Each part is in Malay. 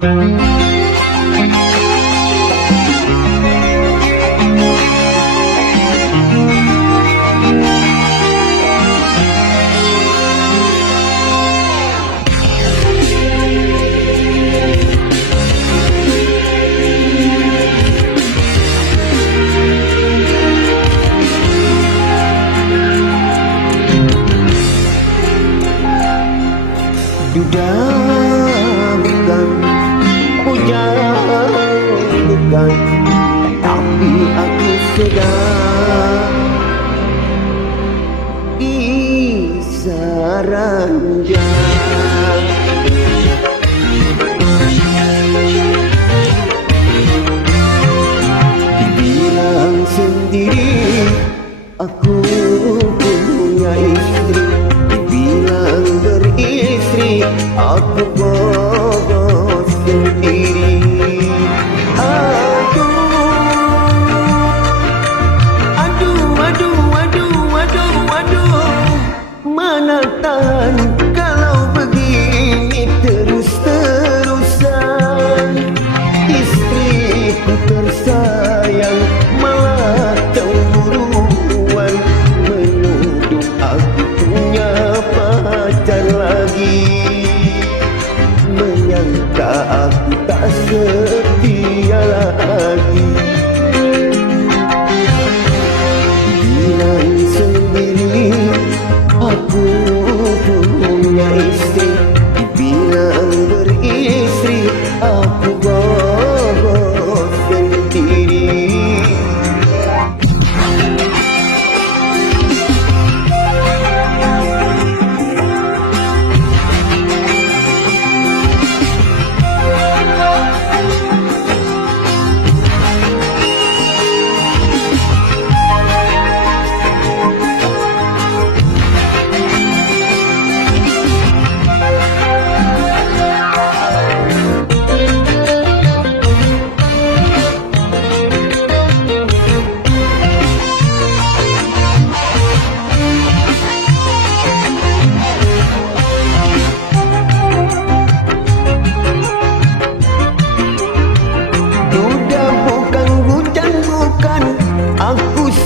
Duda bukan, hujan bukan, tapi aku sedang kisah ranjang. Dibilang sendiri aku punya istri, dibilang beristri aku bodoh sendiri. Aduh, mana tahan kalau begini terus-terusan. Istriku tersayang malah cemburuan, menuduh aku punya pacar lagi, menyangka aku tak setia lagi. Bilang sendiri aku punya istri, dibilang beristri aku bodoh sendiri.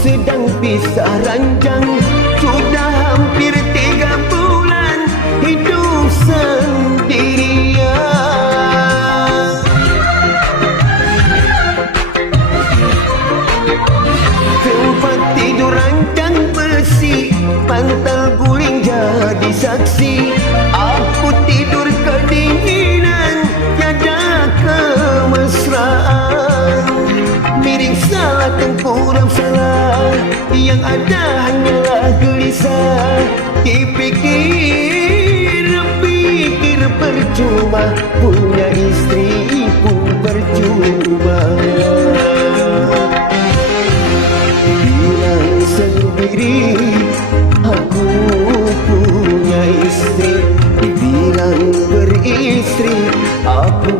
Sedang pisah ranjang, sudah hampir 3 bulan hidup sendirian. Tempat tidur ranjang besi, bantal guling jadi saksi. Aku tidur kedinginan, tiada kemesraan. Miring salah, tengkurap salah, yang ada hanyalah gelisah. Dipikir percuma, punya istri pun percuma. Bilang sendiri aku punya istri, dibilang beristri aku